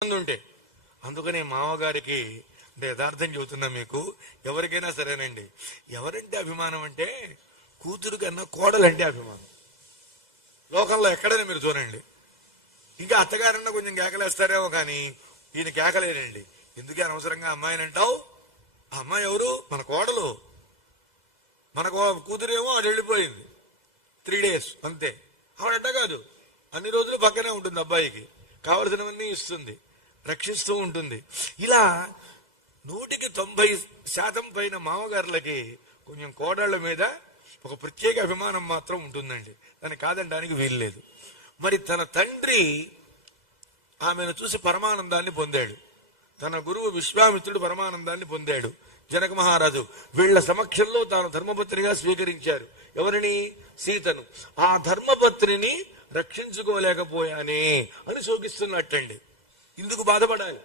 ఉంటే అందుకనే మామగారికి అంటే యథార్థం చెబుతున్నా మీకు, ఎవరికైనా సరేనండి, ఎవరంటే అభిమానం అంటే కూతురు కన్నా కోడలంటే అభిమానం. లోకంలో ఎక్కడైనా మీరు చూడండి. ఇంకా అత్తగారన్నా కొంచెం కేకలేస్తారేమో కానీ ఈయన కేకలేనండి. ఎందుకే అనవసరంగా అమ్మాయిని అంటావు? ఆ అమ్మాయి ఎవరు? మన కోడలు. మన కూతురేమో ఆడు వెళ్ళిపోయింది 3 days అంతే. ఆవిడంట కాదు, అన్ని రోజులు పక్కనే ఉంటుంది, అబ్బాయికి కావలసినవన్నీ ఇస్తుంది, రక్షిస్తూ ఉంటుంది. ఇలా 190% పైన మామగారులకి కొంచెం కోడళ్ల మీద ఒక ప్రత్యేక అభిమానం మాత్రం ఉంటుందండి. దాన్ని కాదనడానికి వీల్లేదు. మరి తన తండ్రి ఆమెను చూసి పరమానందాన్ని పొందాడు, తన గురువు విశ్వామిత్రుడు పరమానందాన్ని పొందాడు. జనక మహారాజు వీళ్ల సమక్షంలో తాను ధర్మపత్నిగా స్వీకరించారు. ఎవరిని? సీతను. ఆ ధర్మపత్నిని రక్షించుకోలేకపోయానే అని శోకిస్తున్నట్టండి. ఇందుకు బాధపడాలి.